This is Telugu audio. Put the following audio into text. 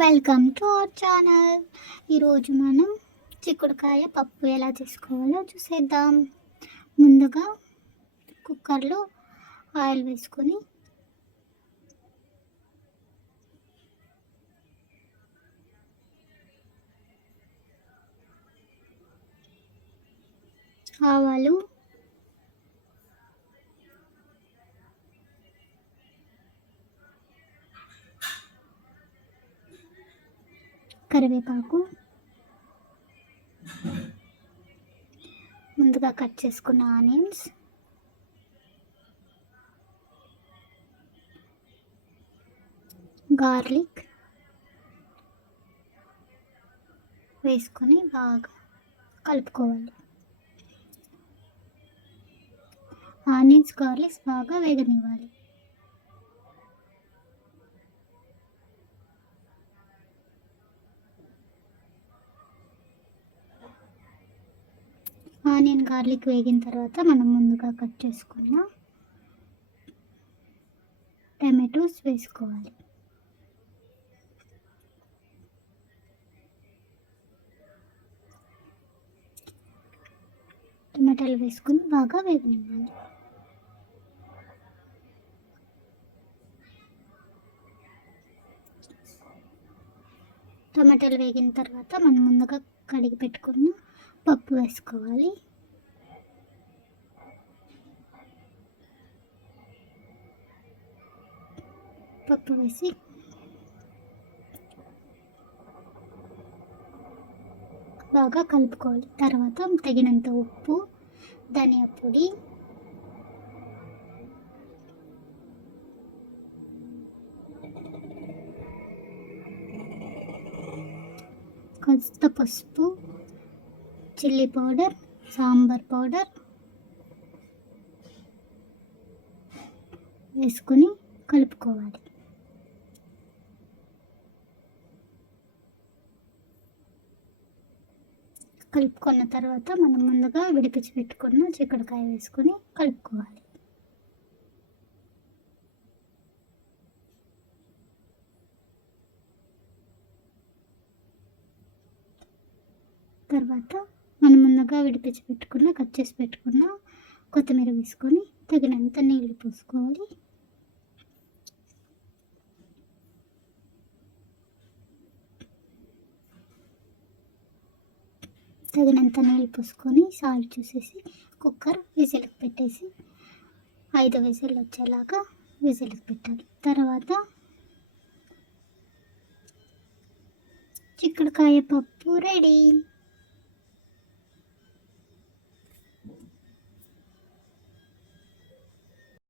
Welcome to our channel. ఈరోజు మనం చిక్కుడుకాయ పప్పు ఎలా చేసుకోవాలో చూసేద్దాం. ముందుగా కుక్కర్లో ఆయిల్ వేసుకొని ఆవాలు, కరివేపాకు, ముందుగా కట్ చేసుకున్న ఆనియన్స్, గార్లిక్ వేసుకొని బాగా కలుపుకోవాలి. ఆనియన్స్, గార్లిక్స్ బాగా వేగనివ్వాలి. ఆనియన్, గార్లిక్ వేగిన తర్వాత మనం ముందుగా కట్ చేసుకున్న టమాటోస్ వేసుకోవాలి. టమాటాలు వేసుకొని బాగా వేగనివ్వాలి. టమాటాలు వేగిన తర్వాత మనం ముందుగా కడిగి పెట్టుకున్న పప్పు వేసుకోవాలి. పప్పు వేసి బాగా కలుపుకోవాలి. తర్వాత తగినంత ఉప్పు, ధనియా పొడి, కాస్త పసుపు, చిల్లీ పౌడర్, సాంబార్ పౌడర్ వేసుకొని కలుపుకోవాలి. కలుపుకున్న తర్వాత మనం ముందుగా విడిపించి పెట్టుకున్న చిక్కుడుకాయ వేసుకొని కలుపుకోవాలి. తర్వాత మనం ముందుగా విడిపించి పెట్టుకున్న కట్ చేసి పెట్టుకున్న కొత్తిమీర వేసుకొని తగినంత నీళ్ళు పోసుకోవాలి. తగినంత నీళ్ళు పోసుకొని సాల్ట్ చూసేసి కుక్కర్ విజిల్కి పెట్టేసి 5 విజిల్ వచ్చేలాగా విజిల్కి పెట్టాలి. తర్వాత చిక్కుడుకాయ పప్పు రెడీ.